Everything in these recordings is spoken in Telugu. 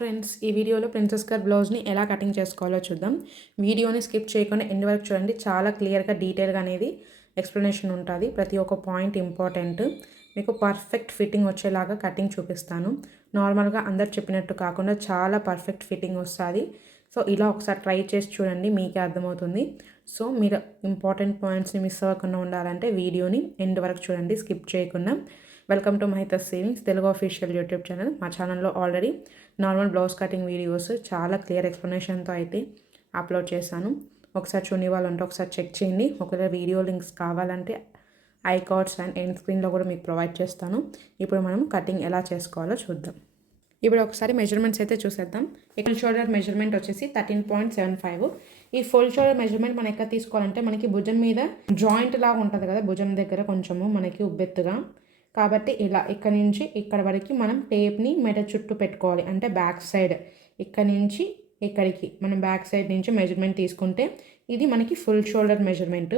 ఫ్రెండ్స్ ఈ వీడియోలో ప్రిన్సెస్ కట్ బ్లౌజ్ని ఎలా కటింగ్ చేసుకోవాలో చూద్దాం. వీడియోని స్కిప్ చేయకుండా ఎండ్ వరకు చూడండి. చాలా క్లియర్గా డీటెయిల్గా అనేది ఎక్స్ప్లెనేషన్ ఉంటుంది. ప్రతి ఒక్క పాయింట్ ఇంపార్టెంట్. మీకు పర్ఫెక్ట్ ఫిట్టింగ్ వచ్చేలాగా కటింగ్ చూపిస్తాను. నార్మల్గా అందరు చెప్పినట్టు కాకుండా చాలా పర్ఫెక్ట్ ఫిట్టింగ్ వస్తుంది. సో ఇలా ఒకసారి ట్రై చేసి చూడండి. మీకే అర్థమవుతుంది. సో మీరు ఇంపార్టెంట్ పాయింట్స్ని మిస్ అవ్వకుండా ఉండాలంటే వీడియోని ఎండ్ వరకు చూడండి. స్కిప్ చేయకుండా. Welcome to Mahitha savings Telugu official YouTube channel. మా ఛానల్లో already normal blouse cutting videos చాలా క్లియర్ ఎక్స్ప్లెనేషన్తో అయితే అప్లోడ్ చేశాను. ఒకసారి చూని వాళ్ళు ఉంటే ఒకసారి చెక్ చేయండి. ఒకవేళ వీడియో లింక్స్ కావాలంటే ఐ కార్డ్స్ అండ్ ఎండ్ స్క్రీన్లో కూడా మీకు ప్రొవైడ్ చేస్తాను. ఇప్పుడు మనం కటింగ్ ఎలా చేసుకోవాలో చూద్దాం. ఇప్పుడు ఒకసారి మెజర్మెంట్స్ అయితే చూసేద్దాం. ఇక్కడ షోల్డర్ మెజర్మెంట్ వచ్చేసి థర్టీన్ పాయింట్ సెవెన్ ఫైవ్. ఈ ఫుల్ షోల్డర్ మెజర్మెంట్ మనం ఎక్కడ తీసుకోవాలంటే మనకి భుజం మీద జాయింట్ లాగా ఉంటుంది కదా భుజం దగ్గర కొంచెము మనకి ఉబ్బెత్తుగా. కాబట్టి ఇలా ఇక్కడ నుంచి ఇక్కడ వరకు మనం టేప్ని మెడ చుట్టూ పెట్టుకోవాలి. అంటే బ్యాక్ సైడ్. ఇక్కడ నుంచి ఇక్కడికి మనం బ్యాక్ సైడ్ నుంచి మెజర్మెంట్ తీసుకుంటే ఇది మనకి ఫుల్ షోల్డర్ మెజర్మెంట్.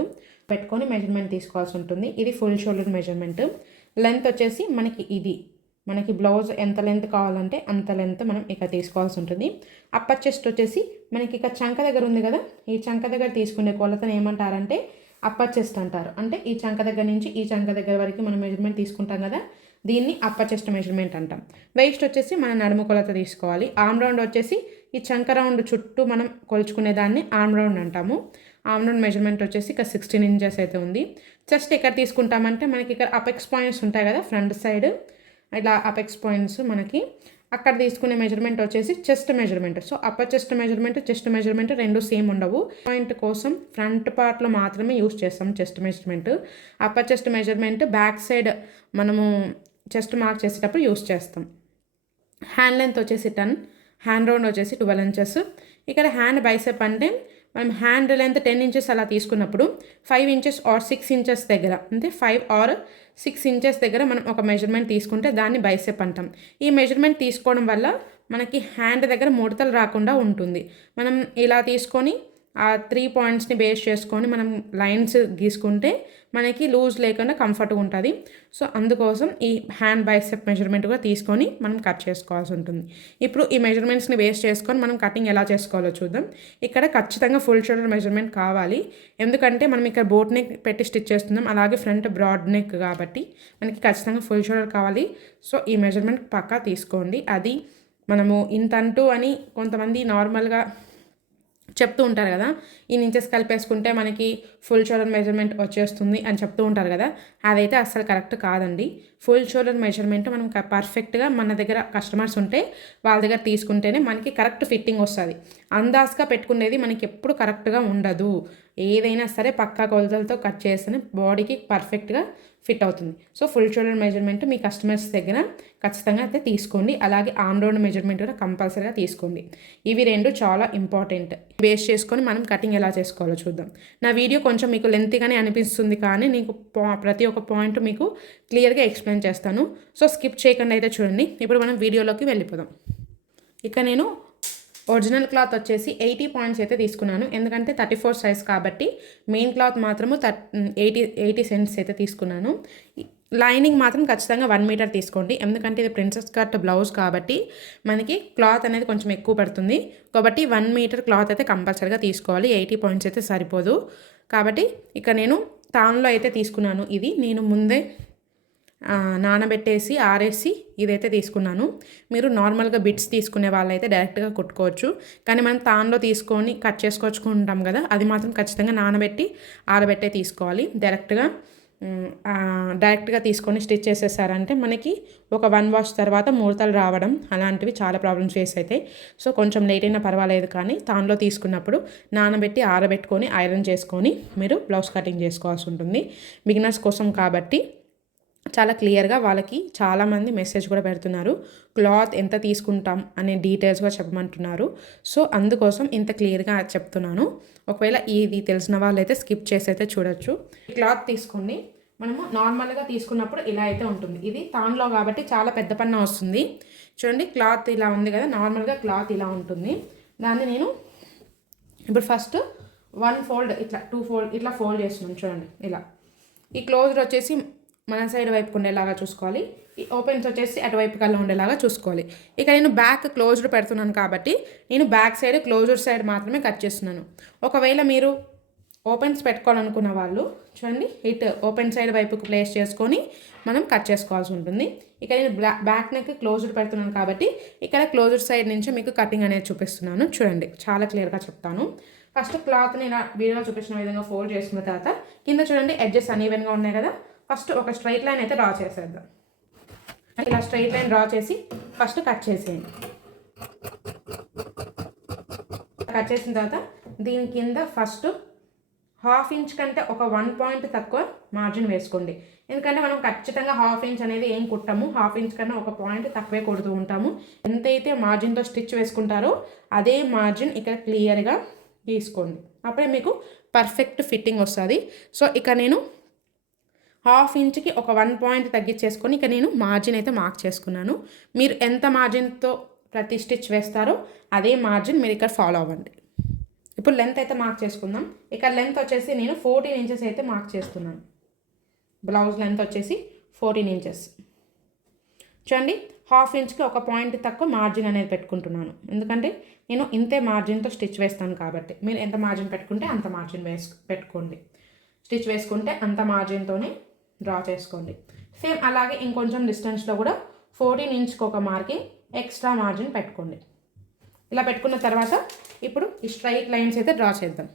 పెట్టుకొని మెజర్మెంట్ తీసుకోవాల్సి ఉంటుంది. ఇది ఫుల్ షోల్డర్ మెజర్మెంట్. లెంత్ వచ్చేసి మనకి ఇది. మనకి బ్లౌజ్ ఎంత లెంత్ కావాలంటే అంత లెంత్ మనం ఇక తీసుకోవాల్సి ఉంటుంది. అప్పర్ చెస్ట్ వచ్చేసి మనకి ఇక చంక దగ్గర ఉంది కదా? ఈ చంక దగ్గర తీసుకునే కొలతను ఏమంటారంటే అప్పర్ చెస్ట్ అంటారు అంటే ఈ చంక దగ్గర నుంచి ఈ చంక దగ్గర వరకు మనం మెజర్మెంట్ తీసుకుంటాం కదా దీన్ని అప్పర్ చెస్ట్ మెజర్మెంట్ అంటాం. వెయిస్ట్ వచ్చేసి మన నడుము కొలత తీసుకోవాలి. ఆర్మ్ రౌండ్ వచ్చేసి ఈ చంక రౌండ్ చుట్టూ మనం కొలుచుకునే దాన్ని ఆర్మ్ రౌండ్ అంటాము. ఆర్మ్ రౌండ్ మెజర్మెంట్ వచ్చేసి ఇక సిక్స్టీన్ ఇంచెస్ అయితే ఉంది. చెస్ట్ ఎక్కడ తీసుకుంటామంటే మనకి ఇక్కడ అపెక్స్ పాయింట్స్ ఉంటాయి కదా ఫ్రంట్ సైడ్ ఇలా అపెక్స్ పాయింట్స్ మనకి అక్కడ తీసుకునే మెజర్మెంట్ వచ్చేసి chest measurement so upper chest measurement chest measurement రెండు సేమ్ ఉండవు. పాయింట్ కోసం ఫ్రంట్ పార్ట్లో మాత్రమే యూస్ చేస్తాం chest measurement upper chest measurement back side మనము చెస్ట్ మార్క్ చేసేటప్పుడు యూస్ చేస్తాం. హ్యాండ్ లెంత్ వచ్చేసి టెన్ హ్యాండ్ రౌండ్ వచ్చేసి ట్వెల్వ్ ఇంచెస్ ఇక్కడ హ్యాండ్ బైసెప్ అంటే మనం హ్యాండ్ లెంత్ టెన్ ఇంచెస్ అలా తీసుకున్నప్పుడు five inches or six inches దగ్గర అంటే ఫైవ్ ఆర్ సిక్స్ ఇంచెస్ దగ్గర మనం ఒక మెజర్మెంట్ తీసుకుంటే దాన్ని బైసెప్ అంటాం. ఈ మెజర్మెంట్ తీసుకోవడం వల్ల మనకి హ్యాండ్ దగ్గర ముడతలు రాకుండా ఉంటుంది. మనం ఇలా తీసుకొని ఆ త్రీ పాయింట్స్ని బేస్ చేసుకొని మనం లైన్స్ గీసుకుంటే మనకి లూజ్ లేకుండా కంఫర్ట్గా ఉంటుంది. సో అందుకోసం ఈ హ్యాండ్ బైసెప్ మెజర్మెంట్ కూడా తీసుకొని మనం కట్ చేసుకోవాల్సి ఉంటుంది. ఇప్పుడు ఈ మెజర్మెంట్స్ని బేస్ చేసుకొని మనం కటింగ్ ఎలా చేసుకోవాలో చూద్దాం. ఇక్కడ ఖచ్చితంగా ఫుల్ షోల్డర్ మెజర్మెంట్ కావాలి. ఎందుకంటే మనం ఇక్కడ బోట్ నెక్ పెట్టి స్టిచ్ చేస్తున్నాం. అలాగే ఫ్రంట్ బ్రాడ్ నెక్ కాబట్టి మనకి ఖచ్చితంగా ఫుల్ షోల్డర్ కావాలి. సో ఈ మెజర్మెంట్ పక్కా తీసుకోండి. అది మనము ఇంతంటూ అని కొంతమంది నార్మల్గా చెప్తూ ఉంటారు కదా ఈ ఇంచెస్ కలిపేసుకుంటే మనకి ఫుల్ షోల్డర్ మెజర్మెంట్ వచ్చేస్తుంది అని చెప్తూ ఉంటారు కదా అదైతే అస్సలు కరెక్ట్ కాదండి. ఫుల్ షోల్డర్ మెజర్మెంట్ మనం పర్ఫెక్ట్గా మన దగ్గర కస్టమర్స్ ఉంటే వాళ్ళ దగ్గర తీసుకుంటేనే మనకి కరెక్ట్ ఫిట్టింగ్ వస్తుంది. అందాజ్గా పెట్టుకునేది మనకి ఎప్పుడు కరెక్ట్గా ఉండదు. ఏదైనా సరే పక్కా కొలతలతో కట్ చేస్తేనే బాడీకి పర్ఫెక్ట్గా ఫిట్ అవుతుంది. సో ఫుల్ షోల్డర్ మెజర్మెంట్ మీ కస్టమర్స్ దగ్గర ఖచ్చితంగా అయితే తీసుకోండి. అలాగే ఆమ్ రౌండ్ మెజర్మెంట్ కూడా కంపల్సరీగా తీసుకోండి. ఇవి రెండు చాలా ఇంపార్టెంట్ బేస్ చేసుకొని మనం కటింగ్ ఎలా చేసుకోవాలో చూద్దాం. నా వీడియో కొంచెం మీకు లెంత్గానే అనిపిస్తుంది కానీ నీకు ప్రతి ఒక్క పాయింట్ మీకు క్లియర్గా ఎక్స్ప్లెయిన్ చేస్తాను. సో స్కిప్ చేయకుండా అయితే చూడండి. ఇప్పుడు మనం వీడియోలోకి వెళ్ళిపోదాం. ఇక నేను ఒరిజినల్ క్లాత్ వచ్చేసి ఎయిటీ పాయింట్స్ అయితే తీసుకున్నాను. ఎందుకంటే థర్టీ ఫోర్ సైజ్ కాబట్టి మెయిన్ క్లాత్ మాత్రము థర్ ఎయిటీ ఎయిటీ సెంట్స్ అయితే తీసుకున్నాను. లైనింగ్ మాత్రం ఖచ్చితంగా వన్ మీటర్ తీసుకోండి. ఎందుకంటే ఇది ప్రిన్సెస్ కట్ బ్లౌజ్ కాబట్టి మనకి క్లాత్ అనేది కొంచెం ఎక్కువ పడుతుంది. కాబట్టి వన్ మీటర్ క్లాత్ అయితే కంపల్సరీగా తీసుకోవాలి. ఎయిటీ పాయింట్స్ అయితే సరిపోదు. కాబట్టి ఇక నేను తాన్లో అయితే తీసుకున్నాను. ఇది నేను ముందే నానబెట్టేసి ఆరేసి ఇదైతే తీసుకున్నాను. మీరు నార్మల్గా బిట్స్ తీసుకునే వాళ్ళైతే డైరెక్ట్గా కుట్టుకోవచ్చు. కానీ మనం తాన్లో తీసుకొని కట్ చేసుకొచ్చుకుంటాం కదా అది మాత్రం ఖచ్చితంగా నానబెట్టి ఆరబెట్టే తీసుకోవాలి. డైరెక్ట్గా డైరెక్ట్గా తీసుకొని స్టిచ్ చేసేసారంటే మనకి ఒక వన్ వాష్ తర్వాత ముడతలు రావడం అలాంటివి చాలా ప్రాబ్లమ్స్ ఫేస్ అవుతాయి. సో కొంచెం లేట్ అయినా పర్వాలేదు కానీ తాన్లో తీసుకున్నప్పుడు నానబెట్టి ఆరబెట్టుకొని ఐరన్ చేసుకొని మీరు బ్లౌజ్ కటింగ్ చేసుకోవాల్సి ఉంటుంది. బిగినర్స్ కోసం కాబట్టి చాలా క్లియర్గా వాళ్ళకి చాలామంది మెసేజ్ కూడా పెడుతున్నారు. క్లాత్ ఎంత తీసుకుంటాం అనే డీటెయిల్స్గా చెప్పమంటున్నారు. సో అందుకోసం ఇంత క్లియర్గా చెప్తున్నాను. ఒకవేళ ఇది తెలిసిన వాళ్ళైతే స్కిప్ చేసి అయితే చూడొచ్చు. క్లాత్ తీసుకోండి మనము నార్మల్గా తీసుకున్నప్పుడు ఇలా అయితే ఉంటుంది. ఇది తాన్లో కాబట్టి చాలా పెద్ద పన్న వస్తుంది. చూడండి క్లాత్ ఇలా ఉంది కదా నార్మల్గా క్లాత్ ఇలా ఉంటుంది. దాన్ని నేను ఇప్పుడు ఫస్ట్ వన్ ఫోల్డ్ ఇట్లా టూ ఫోల్డ్ ఇట్లా ఫోల్డ్ చేస్తున్నాను చూడండి ఇలా. ఈ క్లోజ్డ్ వచ్చేసి మన సైడ్ వైపుకు ఉండేలాగా చూసుకోవాలి. ఈ ఓపెన్స్ వచ్చేసి అటువైపు కల్లా ఉండేలాగా చూసుకోవాలి. ఇక నేను బ్యాక్ క్లోజ్డ్ పెడుతున్నాను కాబట్టి నేను బ్యాక్ సైడ్ క్లోజ్డ్ సైడ్ మాత్రమే కట్ చేస్తున్నాను. ఒకవేళ మీరు ఓపెన్స్ పెట్టుకోవాలనుకున్న వాళ్ళు చూడండి ఇట్ ఓపెన్ సైడ్ వైపుకు ప్లేస్ చేసుకొని మనం కట్ చేసుకోవాల్సి ఉంటుంది. ఇక్కడ నేను బ్యాక్ నెక్ క్లోజ్డ్ పెడుతున్నాను కాబట్టి ఇక్కడ క్లోజ్డ్ సైడ్ నుంచి మీకు కటింగ్ అనేది చూపిస్తున్నాను. చూడండి చాలా క్లియర్గా చెప్తాను. ఫస్ట్ క్లాత్ని ఇలా వీడియోలో చూపించిన విధంగా ఫోల్డ్ చేసుకున్న తర్వాత కింద చూడండి ఎడ్జెస్ అనీవెన్గా ఉన్నాయి కదా. ఫస్ట్ ఒక స్ట్రైట్ లైన్ అయితే డ్రా చేసేద్దాం. ఇలా స్ట్రైట్ లైన్ డ్రా చేసి ఫస్ట్ కట్ చేసేయండి. కట్ చేసిన తర్వాత దీని కింద ఫస్ట్ హాఫ్ ఇంచ్ కంటే ఒక వన్ పాయింట్ తక్కువ మార్జిన్ వేసుకోండి. ఎందుకంటే మనం ఖచ్చితంగా హాఫ్ ఇంచ్ అనేది ఏం కుట్టము. హాఫ్ ఇంచ్ కన్నా ఒక పాయింట్ తక్కువే కొడుతూ ఉంటాము. ఎంతైతే మార్జిన్తో స్టిచ్ వేసుకుంటారో అదే మార్జిన్ ఇక్కడ క్లియర్గా తీసుకోండి అప్పుడే మీకు పర్ఫెక్ట్ ఫిట్టింగ్ వస్తుంది. సో ఇక నేను హాఫ్ ఇంచ్కి ఒక వన్ పాయింట్ తగ్గించేసుకొని ఇక నేను మార్జిన్ అయితే మార్క్ చేసుకున్నాను. మీరు ఎంత మార్జిన్తో ప్రతి స్టిచ్ వేస్తారో అదే మార్జిన్ మీరు ఇక్కడ ఫాలో అవ్వండి. ఇప్పుడు లెంత్ అయితే మార్క్ చేసుకుందాం. ఇక్కడ లెంత్ వచ్చేసి నేను ఫోర్టీన్ ఇంచెస్ అయితే మార్క్ చేస్తున్నాను. బ్లౌజ్ లెంత్ వచ్చేసి ఫోర్టీన్ ఇంచెస్. చూడండి హాఫ్ ఇంచ్కి ఒక పాయింట్ తక్కువ మార్జిన్ అనేది పెట్టుకుంటున్నాను. ఎందుకంటే నేను ఇంతే మార్జిన్తో స్టిచ్ వేస్తాను కాబట్టి. మీరు ఎంత మార్జిన్ పెట్టుకుంటే అంత మార్జిన్ వేసు పెట్టుకోండి. స్టిచ్ వేసుకుంటే అంత మార్జిన్తోనే డ్రా చేసుకోండి. సేమ్ అలాగే ఇంకొంచెం డిస్టెన్స్లో కూడా ఫోర్టీన్ ఇంచ్కి ఒక మార్కింగ్ ఎక్స్ట్రా మార్జిన్ పెట్టుకోండి. ఇలా పెట్టుకున్న తర్వాత ఇప్పుడు ఈ స్ట్రైట్ లైన్స్ అయితే డ్రా చేద్దాం.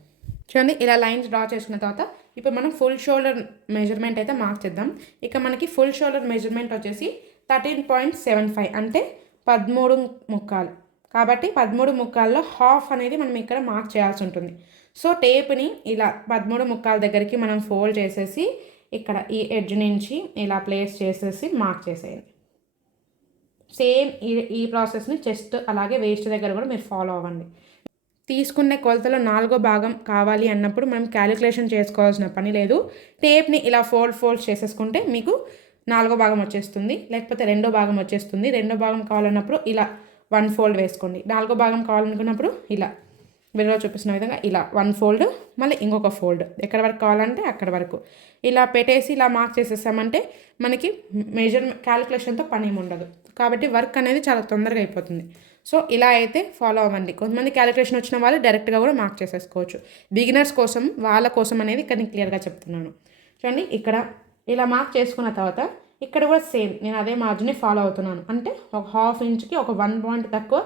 చూడండి ఇలా లైన్స్ డ్రా చేసుకున్న తర్వాత ఇప్పుడు మనం ఫుల్ షోల్డర్ మెజర్మెంట్ అయితే మార్క్ చేద్దాం. ఇక మనకి ఫుల్ షోల్డర్ మెజర్మెంట్ వచ్చేసి థర్టీన్ పాయింట్ సెవెన్ ఫైవ్ అంటే పదమూడు ముక్కాలు. కాబట్టి పదమూడు ముక్కాల్లో హాఫ్ అనేది మనం ఇక్కడ మార్క్ చేయాల్సి ఉంటుంది. సో టేప్ని ఇలా పదమూడు ముక్కాల దగ్గరికి మనం ఫోల్డ్ చేసేసి ఇక్కడ ఈ ఎడ్జ్ నుంచి ఇలా ప్లేస్ చేసేసి మార్క్ చేసేయండి. సేమ్ ఈ ఈ ప్రాసెస్ని చెస్ట్ అలాగే వేస్ట్ దగ్గర కూడా మీరు ఫాలో అవ్వండి. తీసుకునే కొలతలో నాలుగో భాగం కావాలి అన్నప్పుడు మనం క్యాలిక్యులేషన్ చేసుకోవాల్సిన పని లేదు. టేప్ని ఇలా ఫోల్డ్ ఫోల్డ్ చేసేసుకుంటే మీకు నాలుగో భాగం వచ్చేస్తుంది. లేకపోతే రెండో భాగం వచ్చేస్తుంది. రెండో భాగం కావాలన్నప్పుడు ఇలా వన్ ఫోల్డ్ వేసుకోండి. నాలుగో భాగం కావాలనుకున్నప్పుడు ఇలా వీడియోలో చూపిస్తున్న విధంగా ఇలా వన్ ఫోల్డ్ మళ్ళీ ఇంకొక ఫోల్డ్ ఎక్కడ వరకు కావాలంటే అక్కడ వరకు. ఇలా పెట్టేసి ఇలా మార్క్ చేసేసామంటే మనకి మెజర్ క్యాలిక్యులేషన్తో పని ఏమి ఉండదు. కాబట్టి వర్క్ అనేది చాలా తొందరగా అయిపోతుంది. సో ఇలా అయితే ఫాలో అవ్వండి. కొంతమంది క్యాలిక్యులేషన్ వచ్చిన వాళ్ళు డైరెక్ట్గా కూడా మార్క్ చేసేసుకోవచ్చు. బిగినర్స్ కోసం వాళ్ళ కోసం అనేది ఇక్కడ నేను క్లియర్గా చెప్తున్నాను. చూడండి ఇక్కడ ఇలా మార్క్ చేసుకున్న తర్వాత ఇక్కడ కూడా సేమ్ నేను అదే మార్జిన్ని ఫాలో అవుతున్నాను. అంటే ఒక హాఫ్ ఇంచ్కి ఒక వన్ పాయింట్ తక్కువ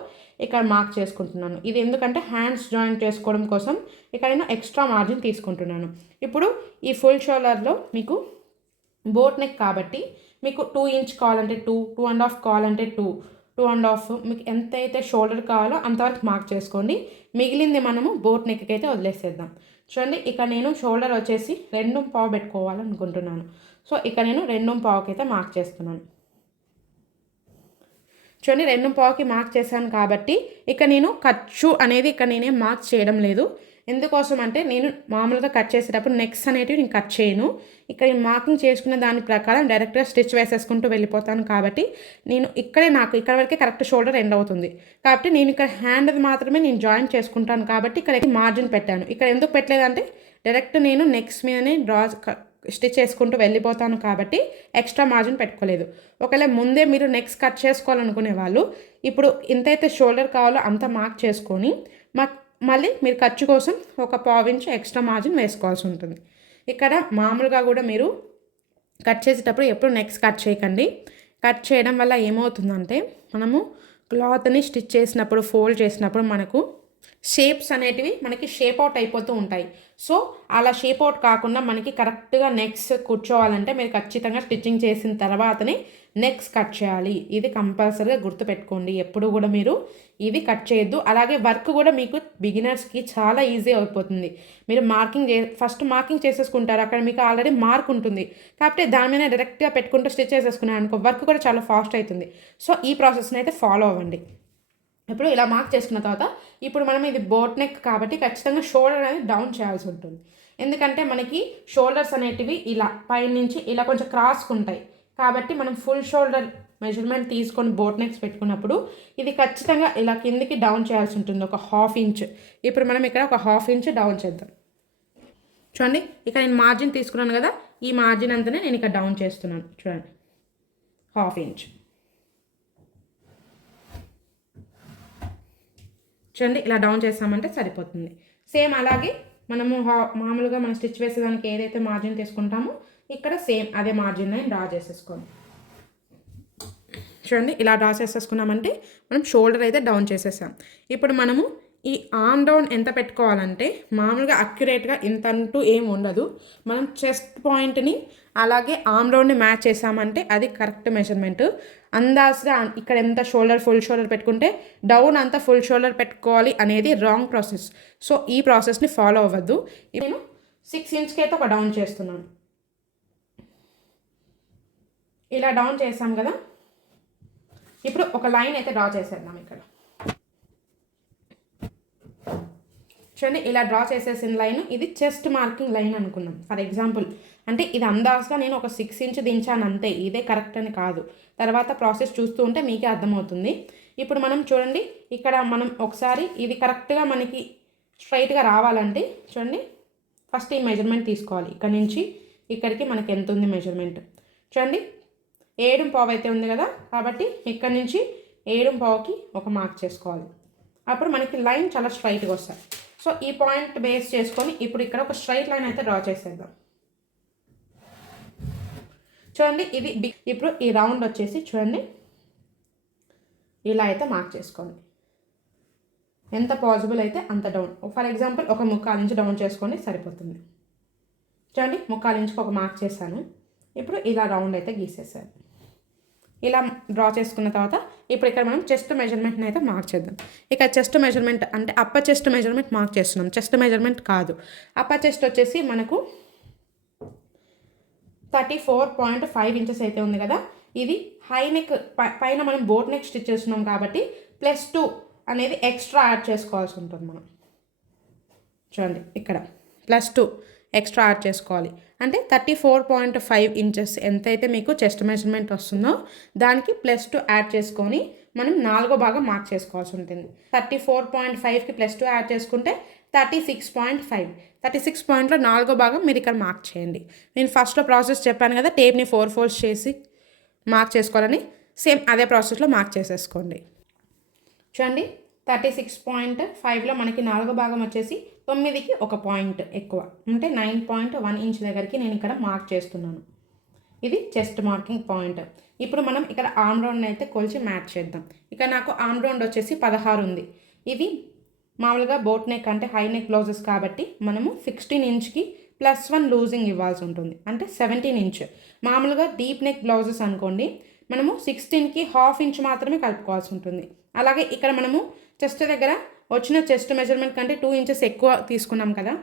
ఇక్కడ మార్క్ చేసుకుంటున్నాను. ఇది ఎందుకంటే హ్యాండ్స్ జాయిన్ చేసుకోవడం కోసం ఇక్కడ నేను ఎక్స్ట్రా మార్జిన్ తీసుకుంటున్నాను. ఇప్పుడు ఈ ఫుల్ షోల్డర్లో మీకు బోట్ నెక్ కాబట్టి మీకు టూ ఇంచ్ కావాలంటే టూ టూ అండ్ హాఫ్ కావాలంటే టూ టూ అండ్ హాఫ్ మీకు ఎంత అయితే షోల్డర్ కావాలో అంతవరకు మార్క్ చేసుకోండి. మిగిలింది మనము బోట్ నెక్కి అయితే వదిలేసేద్దాం. చూడండి ఇక నేను షోల్డర్ వచ్చేసి రెండు పావు పెట్టుకోవాలనుకుంటున్నాను. సో ఇక నేను రెండు పావుకైతే మార్క్ చేస్తున్నాను. చూడండి రెండు పావుకి మార్క్ చేశాను కాబట్టి ఇక నేను ఖర్చు అనేది ఇక నేనే మార్క్ చేయడం లేదు. ఎందుకోసం అంటే నేను మామూలుగా కట్ చేసేటప్పుడు నెక్స్ అనేటివి నేను కట్ చేయను. ఇక్కడ నేను మార్కింగ్ చేసుకున్న దాని ప్రకారం డైరెక్ట్గా స్టిచ్ వేసేసుకుంటూ వెళ్ళిపోతాను కాబట్టి నేను ఇక్కడే నాకు ఇక్కడ వరకే కరెక్ట్ షోల్డర్ ఎండ్ అవుతుంది. కాబట్టి నేను ఇక్కడ హ్యాండ్ మాత్రమే నేను జాయిన్ చేసుకుంటాను కాబట్టి ఇక్కడ మార్జిన్ పెట్టాను. ఇక్కడ ఎందుకు పెట్టలేదంటే డైరెక్ట్ నేను నెక్స్ట్ మీదనే డ్రా స్టిచ్ చేసుకుంటూ వెళ్ళిపోతాను కాబట్టి ఎక్స్ట్రా మార్జిన్ పెట్టుకోలేదు. ఒకవేళ ముందే మీరు నెక్స్ట్ కట్ చేసుకోవాలనుకునే వాళ్ళు ఇప్పుడు ఎంతైతే షోల్డర్ కావాలో అంత మార్క్ చేసుకొని మళ్ళీ మీరు ఖర్చు కోసం ఒక పావించ్ ఎక్స్ట్రా మార్జిన్ వేసుకోవాల్సి ఉంటుంది. ఇక్కడ మామూలుగా కూడా మీరు కట్ చేసేటప్పుడు ఎప్పుడు నెక్స్ట్ కట్ చేయకండి. కట్ చేయడం వల్ల ఏమవుతుందంటే మనము క్లాత్ని స్టిచ్ చేసినప్పుడు ఫోల్డ్ చేసినప్పుడు మనకు షేప్స్ అనేటివి మనకి షేప్ అవుట్ అయిపోతూ ఉంటాయి. సో అలా షేప్ అవుట్ కాకుండా మనకి కరెక్ట్గా నెక్స్ కూర్చోవాలంటే మీరు ఖచ్చితంగా స్టిచ్చింగ్ చేసిన తర్వాతనే నెక్స్ కట్ చేయాలి. ఇది కంపల్సరీగా గుర్తుపెట్టుకోండి. ఎప్పుడు కూడా మీరు ఇది కట్ చేయొద్దు. అలాగే వర్క్ కూడా మీకు బిగినర్స్కి చాలా ఈజీ అయిపోతుంది. మీరు మార్కింగ్ చే ఫస్ట్ మార్కింగ్ చేసేసుకుంటారు. అక్కడ మీకు ఆల్రెడీ మార్క్ ఉంటుంది. కాబట్టి దాని మీద డైరెక్ట్గా పెట్టుకుంటూ స్టిచ్ చేసేసుకున్నాను అనుకో వర్క్ కూడా చాలా ఫాస్ట్ అవుతుంది. సో ఈ ప్రాసెస్ని అయితే ఫాలో అవ్వండి. ఇప్పుడు ఇలా మార్క్ చేసుకున్న తర్వాత ఇప్పుడు మనం ఇది బోట్ నెక్ కాబట్టి ఖచ్చితంగా షోల్డర్ అనేది డౌన్ చేయాల్సి ఉంటుంది. ఎందుకంటే మనకి షోల్డర్స్ అనేటివి ఇలా పైనుంచి ఇలా కొంచెం క్రాస్కు ఉంటాయి. కాబట్టి మనం ఫుల్ షోల్డర్ మెజర్మెంట్ తీసుకొని బోట్ నెక్స్ పెట్టుకున్నప్పుడు ఇది ఖచ్చితంగా ఇలా కిందికి డౌన్ చేయాల్సి ఉంటుంది. ఒక హాఫ్ ఇంచ్ ఇప్పుడు మనం ఇక్కడ ఒక హాఫ్ ఇంచ్ డౌన్ చేద్దాం. చూడండి ఇక్కడ నేను మార్జిన్ తీసుకున్నాను కదా ఈ మార్జిన్ అంతనే నేను ఇక్కడ డౌన్ చేస్తున్నాను. చూడండి. హాఫ్ ఇంచ్ చూడండి ఇలా డౌన్ చేస్తామంటే సరిపోతుంది. సేమ్ అలాగే మనము మామూలుగా మనం స్టిచ్ వేసేదానికి ఏదైతే మార్జిన్ తీసుకుంటామో ఇక్కడ సేమ్ అదే మార్జిన్ లైన్ డ్రా చేసేసుకోండి. చూడండి ఇలా డ్రా చేసేసుకున్నామంటే మనం షోల్డర్ అయితే డౌన్ చేసేసాం. ఇప్పుడు మనము ఈ ఆర్మ్ డౌన్ ఎంత పెట్టుకోవాలంటే మామూలుగా అక్యురేట్గా ఇంత అంటూ ఏం ఉండదు. మనం చెస్ట్ పాయింట్ని అలాగే ఆర్మ్ డౌన్ని మ్యాచ్ చేసామంటే అది కరెక్ట్ మెజర్మెంట్ అందాజ్గా ఇక్కడ ఎంత షోల్డర్ ఫుల్ షోల్డర్ పెట్టుకుంటే డౌన్ అంతా ఫుల్ షోల్డర్ పెట్టుకోవాలి అనేది రాంగ్ ప్రాసెస్. సో ఈ ప్రాసెస్ని ఫాలో అవ్వద్దు. నేను సిక్స్ ఇంచ్కి అయితే ఒక డౌన్ చేస్తున్నాను. ఇలా డౌన్ చేసాం కదా? ఇప్పుడు ఒక లైన్ అయితే డ్రా చేసేద్దాం ఇక్కడ. చూడండి ఇలా డ్రా చేసేసిన లైన్ ఇది చెస్ట్ మార్కింగ్ లైన్ అనుకున్నాం ఫర్ ఎగ్జాంపుల్ అంటే ఇది అందాజుగా నేను ఒక సిక్స్ ఇంచ్ దించాను అంతే ఇదే కరెక్ట్ అని కాదు. తర్వాత ప్రాసెస్ చూస్తూ ఉంటే మీకే అర్థమవుతుంది. ఇప్పుడు మనం చూడండి ఇక్కడ మనం ఒకసారి ఇది కరెక్ట్గా మనకి స్ట్రైట్గా రావాలంటే చూడండి ఫస్ట్ ఈ మెజర్మెంట్ తీసుకోవాలి. ఇక్కడ నుంచి ఇక్కడికి మనకి ఎంత ఉంది మెజర్మెంట్ చూడండి ఏడు పావు అయితే ఉంది కదా కాబట్టి ఇక్కడ నుంచి ఏడు పావుకి ఒక మార్క్ చేసుకోవాలి. అప్పుడు మనకి లైన్ చాలా స్ట్రైట్గా వస్తుంది సో ఈ పాయింట్ బేస్ చేసుకొని ఇప్పుడు ఇక్కడ ఒక స్ట్రైట్ లైన్ అయితే డ్రా చేసేద్దాం. చూడండి ఇది బిగ్ ఇప్పుడు ఈ రౌండ్ వచ్చేసి చూడండి. ఇలా అయితే మార్క్ చేసుకోండి. ఎంత పాసిబుల్ అయితే అంత డౌన్ ఫర్ ఎగ్జాంపుల్ ఒక ముక్కాలు ఇంచు డౌన్ చేసుకొని సరిపోతుంది. చూడండి ముక్కాలు ఇంచుకి ఒక మార్క్ చేశాను. ఇప్పుడు ఇలా రౌండ్ అయితే గీసేసాను. ఇలా డ్రా చేసుకున్న తర్వాత ఇప్పుడు ఇక్కడ మనం చెస్ట్ మెజర్మెంట్ని అయితే మార్క్ చేద్దాం. ఇక చెస్ట్ మెజర్మెంట్ అంటే అప్పర్ చెస్ట్ మెజర్మెంట్ మార్క్ చేస్తున్నాం. చెస్ట్ మెజర్మెంట్ కాదు. అప్పర్ చెస్ట్ వచ్చేసి మనకు thirty four point five inches అయితే ఉంది కదా. ఇది హై నెక్ పైన మనం బోట్ నెక్ స్టిచ్ చేస్తున్నాం కాబట్టి ప్లస్ టూ అనేది ఎక్స్ట్రా యాడ్ చేసుకోవాల్సి ఉంటుంది మనం. చూడండి ఇక్కడ ప్లస్ టూ ఎక్స్ట్రా యాడ్ చేసుకోవాలి. అంటే thirty four point five inches ఎంతైతే మీకు చెస్ట్ మెజర్మెంట్ వస్తుందో దానికి ప్లస్ టూ యాడ్ చేసుకొని మనం నాలుగో భాగం మార్క్ చేసుకోవాల్సి ఉంటుంది. థర్టీ ఫోర్ పాయింట్ ఫైవ్కి ప్లస్ టూ యాడ్ చేసుకుంటే thirty six point five. Thirty six పాయింట్లో నాలుగో భాగం మీరు ఇక్కడ మార్క్ చేయండి. నేను ఫస్ట్లో ప్రాసెస్ చెప్పాను కదా టేప్ని ఫోర్ ఫోర్స్ చేసి మార్క్ చేసుకోవాలని. సేమ్ అదే ప్రాసెస్లో మార్క్ చేసేసుకోండి. చూడండి థర్టీ సిక్స్ పాయింట్ ఫైవ్లో మనకి నాలుగో భాగం వచ్చేసి తొమ్మిదికి ఒక పాయింట్ ఎక్కువ. అంటే నైన్ పాయింట్ వన్ ఇంచ్ దగ్గరికి నేను ఇక్కడ మార్క్ చేస్తున్నాను. ఇది చెస్ట్ మార్కింగ్ పాయింట్. ఇప్పుడు మనం ఇక్కడ ఆమ్ రౌండ్ అయితే కొలిచి మ్యాచ్ చేద్దాం. ఇక్కడ నాకు ఆమ్ రౌండ్ వచ్చేసి పదహారు ఉంది. ఇది మామూలుగా బోట్ నెక్ అంటే హై నెక్ బ్లౌజెస్ కాబట్టి మనము సిక్స్టీన్ ఇంచ్కి ప్లస్ వన్ లూజింగ్ ఇవ్వాల్సి ఉంటుంది. అంటే సెవెంటీన్ ఇంచ్. మామూలుగా డీప్ నెక్ బ్లౌజెస్ అనుకోండి మనము సిక్స్టీన్కి హాఫ్ ఇంచ్ మాత్రమే కలుపుకోవాల్సి ఉంటుంది. అలాగే ఇక్కడ మనము చెస్ట్ దగ్గర వచ్చిన చెస్ట్ మెజర్మెంట్ కంటే టూ ఇంచెస్ ఎక్కువ తీసుకున్నాం కదా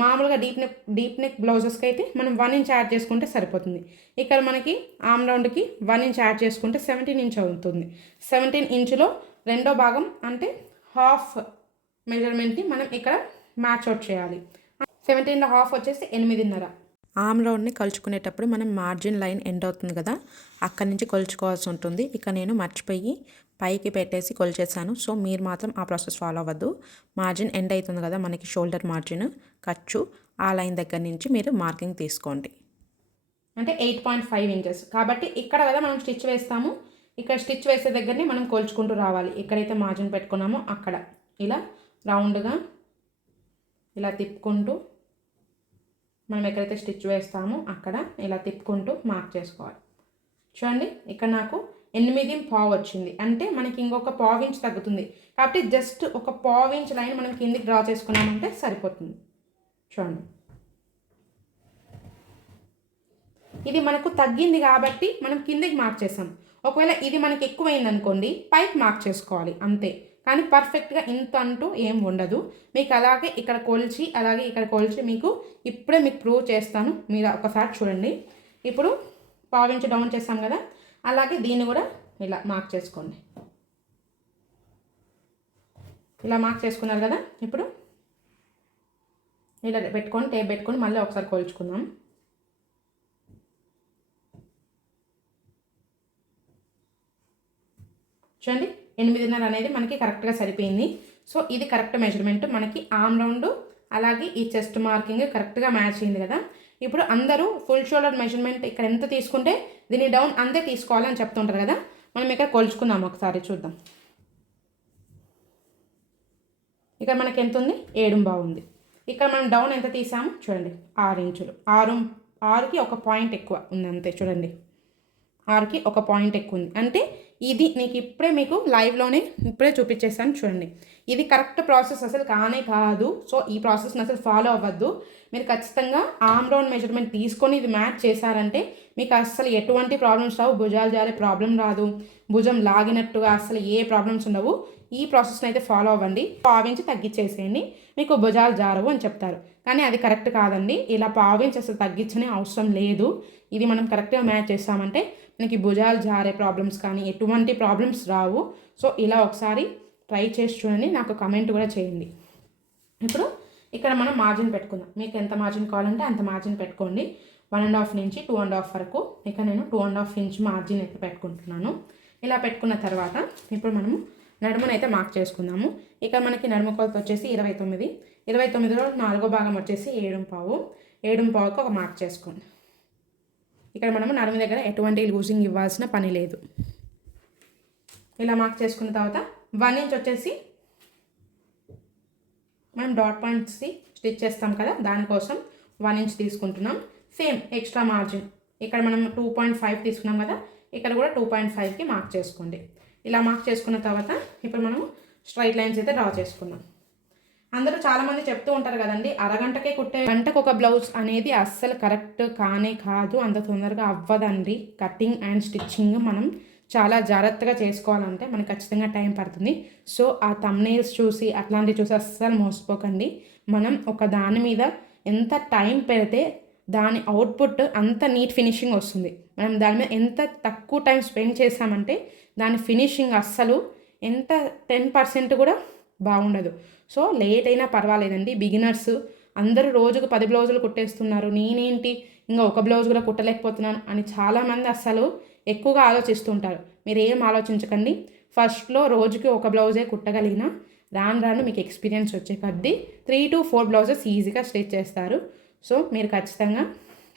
మామూలుగా డీప్ నెక్ డీప్ నెక్ బ్లౌజెస్కి అయితే మనం వన్ ఇంచ్ యాడ్ చేసుకుంటే సరిపోతుంది. ఇక్కడ మనకి ఆమ్ రౌండ్కి వన్ ఇంచ్ యాడ్ చేసుకుంటే సెవెంటీన్ ఇంచ్ అవుతుంది. సెవెంటీన్ ఇంచులో రెండో భాగం అంటే హాఫ్ మెజర్మెంట్ని మనం ఇక్కడ మ్యాచ్ అవుట్ చేయాలి. సెవెంటీన్లో హాఫ్ వచ్చేసి ఎనిమిదిన్నర. ఆమ్ రౌండ్ని కలుచుకునేటప్పుడు మనం మార్జిన్ లైన్ ఎండ్ అవుతుంది కదా అక్కడి నుంచి కొలుచుకోవాల్సి ఉంటుంది. ఇక నేను మర్చిపోయి పైకి పెట్టేసి కొలిచేసాను. సో మీరు మాత్రం ఆ ప్రాసెస్ ఫాలో అవ్వద్దు. మార్జిన్ ఎండ్ అవుతుంది కదా మనకి షోల్డర్ మార్జిన్ ఖర్చు ఆ లైన్ దగ్గర నుంచి మీరు మార్కింగ్ తీసుకోండి. అంటే ఎయిట్ పాయింట్ ఫైవ్ ఇంచెస్. కాబట్టి ఇక్కడ కదా మనం స్టిచ్ వేస్తాము. ఇక్కడ స్టిచ్ వేసే దగ్గరనే మనం కొలుచుకుంటూ రావాలి. ఎక్కడైతే మార్జిన్ పెట్టుకున్నామో అక్కడ. ఇలా రౌండ్గా ఇలా తిప్పుకుంటూ మనం ఎక్కడైతే స్టిచ్ వేస్తామో అక్కడ ఇలా తిప్పుకుంటూ మార్క్ చేసుకోవాలి. చూడండి ఇక్కడ నాకు ఎనిమిది పావు వచ్చింది. అంటే మనకి ఇంకొక పావు ఇంచ్ తగ్గుతుంది. కాబట్టి జస్ట్ ఒక పావు ఇంచ్ లైన్ మనం కిందికి డ్రా చేసుకున్నామంటే సరిపోతుంది. చూడండి. ఇది మనకు తగ్గింది కాబట్టి మనం కిందికి మార్క్ చేసాం. ఒకవేళ ఇది మనకి ఎక్కువైంది అనుకోండి పైకి మార్క్ చేసుకోవాలి. అంతే. కానీ పర్ఫెక్ట్గా ఇంత అంటూ ఏం ఉండదు. మీకు అలాగే ఇక్కడ కొలిచి అలాగే ఇక్కడ కొలిచి మీకు ఇప్పుడే మీకు ప్రూవ్ చేస్తాను. మీరు ఒకసారి చూడండి. ఇప్పుడు పావించి డౌన్ చేస్తాం కదా. అలాగే దీన్ని కూడా ఇలా మార్క్ చేసుకోండి. ఇలా మార్క్ చేసుకున్నారు కదా. ఇప్పుడు ఇలా పెట్టుకొని టేప్ పెట్టుకొని మళ్ళీ ఒకసారి కొలుచుకుందాం. చూడండి. ఎనిమిదిన్నర అనేది మనకి కరెక్ట్గా సరిపోయింది. సో ఇది కరెక్ట్ మెజర్మెంట్. మనకి ఆమ్ రౌండ్ అలాగే ఈ చెస్ట్ మార్కింగ్ కరెక్ట్గా మ్యాచ్ అయింది కదా. ఇప్పుడు అందరూ ఫుల్ షోల్డర్ మెజర్మెంట్ ఇక్కడ ఎంత తీసుకుంటే దీన్ని డౌన్ అంతే తీసుకోవాలని చెప్తుంటారు కదా. మనం ఇక్కడ కొలుచుకుందాం ఒకసారి చూద్దాం. ఇక్కడ మనకి ఎంత ఉంది? ఏడు బాగుంది. ఇక్కడ మనం డౌన్ ఎంత తీసాము? చూడండి. ఆరు ఇంచులు. ఆరు ఆరుకి ఒక పాయింట్ ఎక్కువ ఉంది అంతే. చూడండి. ఆరుకి ఒక పాయింట్ ఎక్కువ ఉంది. అంటే ఇది నీకు ఇప్పుడే మీకు లైవ్లోనే ఇప్పుడే చూపించేస్తాను చూడండి. ఇది కరెక్ట్ ప్రాసెస్ అసలు కానే కాదు. సో ఈ ప్రాసెస్ని అసలు ఫాలో అవ్వద్దు. మీరు ఖచ్చితంగా ఆమ్ రౌండ్ మెజర్మెంట్ తీసుకొని ఇది మ్యాచ్ చేశారంటే మీకు అసలు ఎటువంటి ప్రాబ్లమ్స్ రావు. భుజాలు జారే ప్రాబ్లం రాదు. భుజం లాగినట్టుగా అసలు ఏ ప్రాబ్లమ్స్ ఉండవు. ఈ ప్రాసెస్ని అయితే ఫాలో అవ్వండి. పావించి తగ్గించేసేయండి. మీకు భుజాలు జారవు అని చెప్తారు. కానీ అది కరెక్ట్ కాదండి. ఇలా పావించి అసలు తగ్గించనే అవసరం లేదు. ఇది మనం కరెక్ట్గా మ్యాచ్ చేస్తామంటే మనకి భుజాలు జారే ప్రాబ్లమ్స్ కానీ ఎటువంటి ప్రాబ్లమ్స్ రావు. సో ఇలా ఒకసారి ట్రై చేసి చూడండి నాకు కమెంట్ కూడా చేయండి. ఇప్పుడు ఇక్కడ మనం మార్జిన్ పెట్టుకుందాం. మీకు ఎంత మార్జిన్ కావాలంటే అంత మార్జిన్ పెట్టుకోండి. వన్ అండ్ హాఫ్ నుంచి టూ అండ్ హాఫ్ వరకు. ఇక నేను two and half inch margin అయితే పెట్టుకుంటున్నాను. ఇలా పెట్టుకున్న తర్వాత ఇప్పుడు మనము నడుమును అయితే మార్క్ చేసుకుందాము. ఇక్కడ మనకి నడుము కొలత వచ్చేసి ఇరవై తొమ్మిది. ఇరవై తొమ్మిదిలో నాలుగో భాగం వచ్చేసి ఏడుం పావు ఏడుం పావుకు ఒక మార్క్ చేసుకోండి. ఇక్కడ మనము నడుము దగ్గర ఎటువంటి లూజింగ్ ఇవ్వాల్సిన పని లేదు. ఇలా మార్క్ చేసుకున్న తర్వాత వన్ ఇంచ్ వచ్చేసి మనం డాట్ పాయింట్స్కి స్టిచ్ చేస్తాం కదా దానికోసం వన్ ఇంచ్ తీసుకుంటున్నాం. సేమ్ ఎక్స్ట్రా మార్జిన్ ఇక్కడ మనం టూ పాయింట్ ఫైవ్ తీసుకున్నాం కదా ఇక్కడ కూడా టూ పాయింట్ ఫైవ్కి మార్క్ చేసుకోండి. ఇలా మార్క్ చేసుకున్న తర్వాత ఇప్పుడు మనము స్ట్రైట్ లైన్స్ అయితే డ్రా చేసుకున్నాం అందరూ చాలామంది చెప్తూ ఉంటారు కదండి అరగంటకే కుట్టే గంటకు ఒక బ్లౌజ్ అనేది అస్సలు కరెక్ట్ కానే కాదు అంత తొందరగా అవ్వదండి. కటింగ్ అండ్ స్టిచ్చింగ్ మనం చాలా జాగ్రత్తగా చేసుకోవాలంటే మనకి ఖచ్చితంగా టైం పడుతుంది. సో ఆ తమ్నేల్స్ చూసి అట్లాంటివి చూసి అస్సలు మోసపోకండి. మనం ఒక దాని మీద ఎంత టైం పెడితే దాని అవుట్పుట్ అంత నీట్ ఫినిషింగ్ వస్తుంది. మనం దాని మీద ఎంత తక్కువ టైం స్పెండ్ చేసామంటే దాని ఫినిషింగ్ అస్సలు ఎంత టెన్ పర్సెంట్ కూడా బాగుండదు. సో లేట్ అయినా పర్వాలేదండి. బిగినర్స్ అందరూ రోజుకు పది బ్లౌజులు కుట్టేస్తున్నారు. నేనేంటి ఇంకా ఒక బ్లౌజ్ కూడా కుట్టలేకపోతున్నాను అని చాలామంది అస్సలు ఎక్కువగా ఆలోచిస్తుంటారు. మీరు ఏం ఆలోచించకండి. ఫస్ట్లో రోజుకి ఒక బ్లౌజే కుట్టగలిగిన రాను రాను మీకు ఎక్స్పీరియన్స్ వచ్చే కొద్దీ త్రీ టు ఫోర్ బ్లౌజెస్ ఈజీగా స్టిచ్ చేస్తారు. సో మీరు ఖచ్చితంగా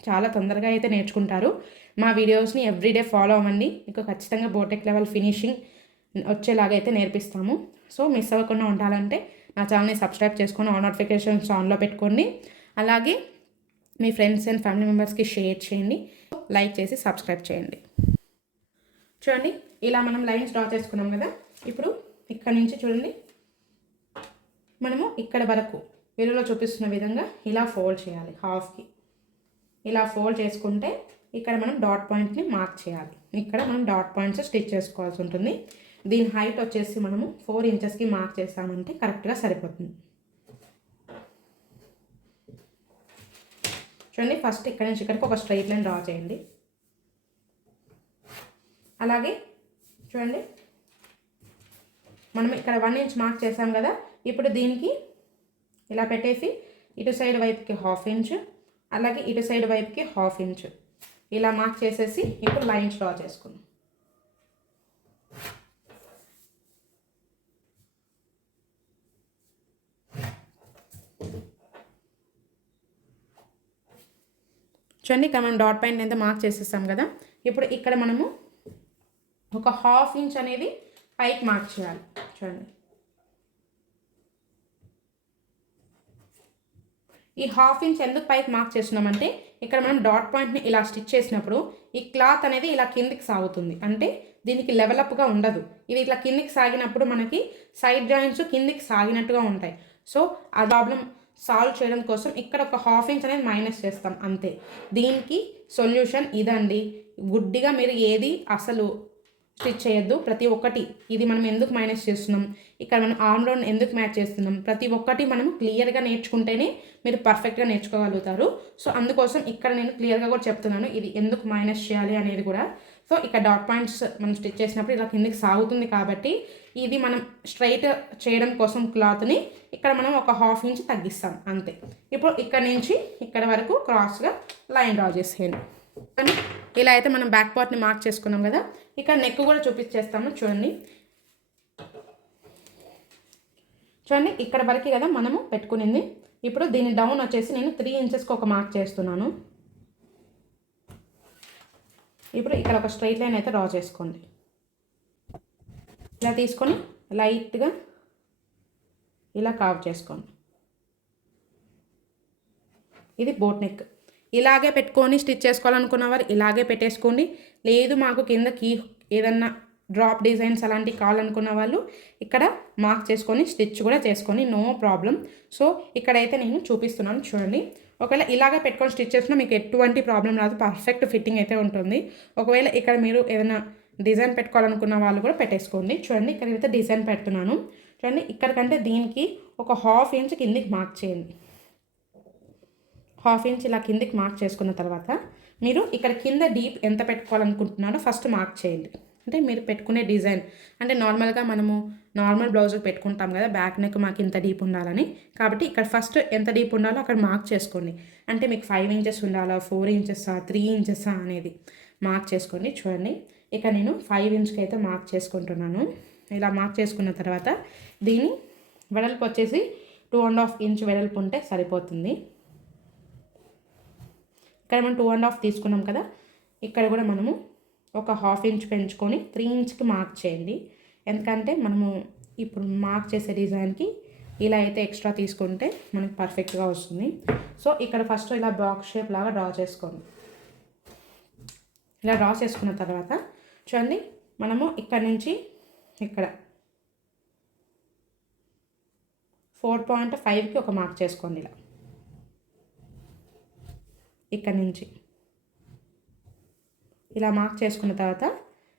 చాలా తొందరగా అయితే నేర్చుకుంటారు. మా వీడియోస్ని ఎవ్రీడే ఫాలో అవ్వండి. మీకు ఖచ్చితంగా బోటెక్ లెవెల్ ఫినిషింగ్ వచ్చేలాగా అయితే నేర్పిస్తాము. సో మిస్ అవ్వకుండా ఉండాలంటే నా ఛానల్ని సబ్స్క్రైబ్ చేసుకొని ఆన్ నోటిఫికేషన్స్ ఆన్లో పెట్టుకోండి. అలాగే మీ ఫ్రెండ్స్ అండ్ ఫ్యామిలీ మెంబర్స్కి షేర్ చేయండి. లైక్ చేసి సబ్స్క్రైబ్ చేయండి. చూడండి ఇలా మనం లైన్స్ డ్రా చేసుకున్నాం కదా. ఇప్పుడు ఇక్కడ నుంచి చూడండి. మనము ఇక్కడ వరకు వీడియోలో చూపిస్తున్న విధంగా ఇలా ఫోల్డ్ చేయాలి హాఫ్కి. ఇలా ఫోల్డ్ చేసుకుంటే ఇక్కడ మనం డాట్ పాయింట్ని మార్క్ చేయాలి. ఇక్కడ మనం డాట్ పాయింట్స్ స్టిచ్ చేసుకోవాల్సి ఉంటుంది. దీని హైట్ వచ్చేసి మనము ఫోర్ ఇంచెస్కి మార్క్ చేసామంటే కరెక్ట్గా సరిపోతుంది. చూడండి ఫస్ట్ ఇక్కడ నుంచి ఇక్కడికి ఒక స్ట్రైట్ లైన్ డ్రా చేయండి. అలాగే చూడండి మనం ఇక్కడ వన్ ఇంచ్ మార్క్ చేసాం కదా ఇప్పుడు దీనికి ఇలా పెట్టేసి ఇటు సైడ్ వైపుకి హాఫ్ ఇంచ్ అలాగే ఇటు సైడ్ వైపుకి హాఫ్ ఇంచ్ ఇలా మార్క్ చేసేసి ఇప్పుడు లైన్స్ డ్రా చేసుకుందాం. చూడండి ఇక్కడ మనం డాట్ పాయింట్ అయితే మార్క్ చేసేస్తాం కదా? ఇప్పుడు ఇక్కడ మనము ఒక హాఫ్ ఇంచ్ అనేది పైకి మార్క్ చేయాలి. చూడండి. ఈ హాఫ్ ఇంచ్ ఎందుకు పైకి మార్క్ చేస్తున్నామంటే ఇక్కడ మనం డాట్ పాయింట్ని ఇలా స్టిచ్ చేసినప్పుడు ఈ క్లాత్ అనేది ఇలా కిందికి సాగుతుంది. అంటే దీనికి లెవెలప్గా ఉండదు. ఇది ఇట్లా కిందికి సాగినప్పుడు మనకి సైడ్ జాయింట్స్ కిందికి సాగినట్టుగా ఉంటాయి. సో ఆ ప్రాబ్లం సాల్వ్ చేయడం కోసం ఇక్కడ ఒక హాఫ్ ఇంచ్ అనేది మైనస్ చేస్తాం అంతే. దీనికి సొల్యూషన్ ఇదండి. గుడ్డిగా మీరు ఏది అసలు స్టిచ్ చేయొద్దు ప్రతి ఒక్కటి. ఇది మనం ఎందుకు మైనస్ చేస్తున్నాం? ఇక్కడ మనం ఆమ్లో ఎందుకు మ్యాచ్ చేస్తున్నాం? ప్రతి ఒక్కటి మనం క్లియర్గా నేర్చుకుంటేనే మీరు పర్ఫెక్ట్గా నేర్చుకోగలుగుతారు. సో అందుకోసం ఇక్కడ నేను క్లియర్గా కూడా చెప్తున్నాను ఇది ఎందుకు మైనస్ చేయాలి అనేది కూడా. సో ఇక్కడ డాట్ పాయింట్స్ మనం స్టిచ్ చేసినప్పుడు ఇలా కిందికి సాగుతుంది కాబట్టి ఇది మనం స్ట్రైట్ చేయడం కోసం క్లాత్ని ఇక్కడ మనం ఒక హాఫ్ ఇంచ్ తగ్గిస్తాం అంతే. ఇప్పుడు ఇక్కడ నుంచి ఇక్కడ వరకు క్రాస్గా లైన్ డ్రా చేసేయండి. ఇలా అయితే మనం బ్యాక్ పార్ట్ని మార్క్ చేసుకున్నాం కదా ఇక్కడ నెక్ కూడా చూపించేస్తాము చూడండి. చూడండి ఇక్కడ వరకు కదా మనము పెట్టుకునింది. ఇప్పుడు దీని డౌన్ వచ్చేసి నేను త్రీ ఇంచెస్కి ఒక మార్క్ చేస్తున్నాను. ఇప్పుడు ఇక్కడ ఒక స్ట్రైట్ లైన్ అయితే డ్రా చేసుకోండి. ఇలా తీసుకొని లైట్గా ఇలా కావ్ చేసుకోండి. ఇది బోట్ నెక్ ఇలాగే పెట్టుకొని స్టిచ్ చేసుకోవాలనుకున్న వారు ఇలాగే పెట్టేసుకోండి. లేదు మాకు కింద కీ ఏదన్నా డ్రాప్ డిజైన్స్ అలాంటివి కావాలనుకున్న వాళ్ళు ఇక్కడ మార్క్ చేసుకొని స్టిచ్ కూడా చేసుకొని నో ప్రాబ్లం సో ఇక్కడైతే నేను చూపిస్తున్నాను చూడండి. ఒకవేళ ఇలాగే పెట్టుకొని స్టిచ్ చేసినా మీకు ఎటువంటి ప్రాబ్లం రాదు. పర్ఫెక్ట్ ఫిట్టింగ్ అయితే ఉంటుంది. ఒకవేళ ఇక్కడ మీరు ఏదైనా డిజైన్ పెట్టుకోవాలనుకున్న వాళ్ళు కూడా పెట్టేసుకోండి. చూడండి ఇక్కడ అయితే డిజైన్ పెడుతున్నాను చూడండి ఇక్కడికంటే దీనికి ఒక హాఫ్ ఇంచ్ కిందికి మార్క్ చేయండి. హాఫ్ ఇంచ్ ఇలా కిందికి మార్క్ చేసుకున్న తర్వాత మీరు ఇక్కడ కింద డీప్ ఎంత పెట్టుకోవాలనుకుంటున్నారో ఫస్ట్ మార్క్ చేయండి. అంటే మీరు పెట్టుకునే డిజైన్. అంటే నార్మల్గా మనము నార్మల్ బ్లౌజ్ పెట్టుకుంటాం కదా బ్యాక్ నెక్ మాకు ఇంత డీప్ ఉండాలని. కాబట్టి ఇక్కడ ఫస్ట్ ఎంత డీప్ ఉండాలో అక్కడ మార్క్ చేసుకోండి. అంటే మీకు ఫైవ్ ఇంచెస్ ఉండాలా ఫోర్ ఇంచెస్సా త్రీ ఇంచెస్సా అనేది మార్క్ చేసుకోండి. చూడండి. ఇక నేను ఫైవ్ ఇంచ్కి అయితే మార్క్ చేసుకుంటున్నాను. ఇలా మార్క్ చేసుకున్న తర్వాత దీని వెడల్పు వచ్చేసి టూ అండ్ హాఫ్ ఇంచ్ వెడల్పు ఉంటే సరిపోతుంది. ఇక్కడ మనం టూ అండ్ హాఫ్ తీసుకున్నాం కదా ఇక్కడ కూడా మనము ఒక హాఫ్ ఇంచ్ పెంచుకొని త్రీ ఇంచ్కి మార్క్ చేయండి. ఎందుకంటే మనము ఇప్పుడు మార్క్ చేసే డిజైన్కి ఇలా అయితే ఎక్స్ట్రా తీసుకుంటే మనకి పర్ఫెక్ట్గా వస్తుంది. సో ఇక్కడ ఫస్ట్ ఇలా బాక్స్ షేప్ లాగా డ్రా చేసుకోండి. ఇలా డ్రా చేసుకున్న తర్వాత చూడండి మనము ఇక్కడ నుంచి ఇక్కడ ఫోర్ పాయింట్ ఫైవ్కి ఒక మార్క్ చేసుకోండి ఇలా. ఇక్కడ నుంచి. ఇలా మార్క్ చేసుకున్న తర్వాత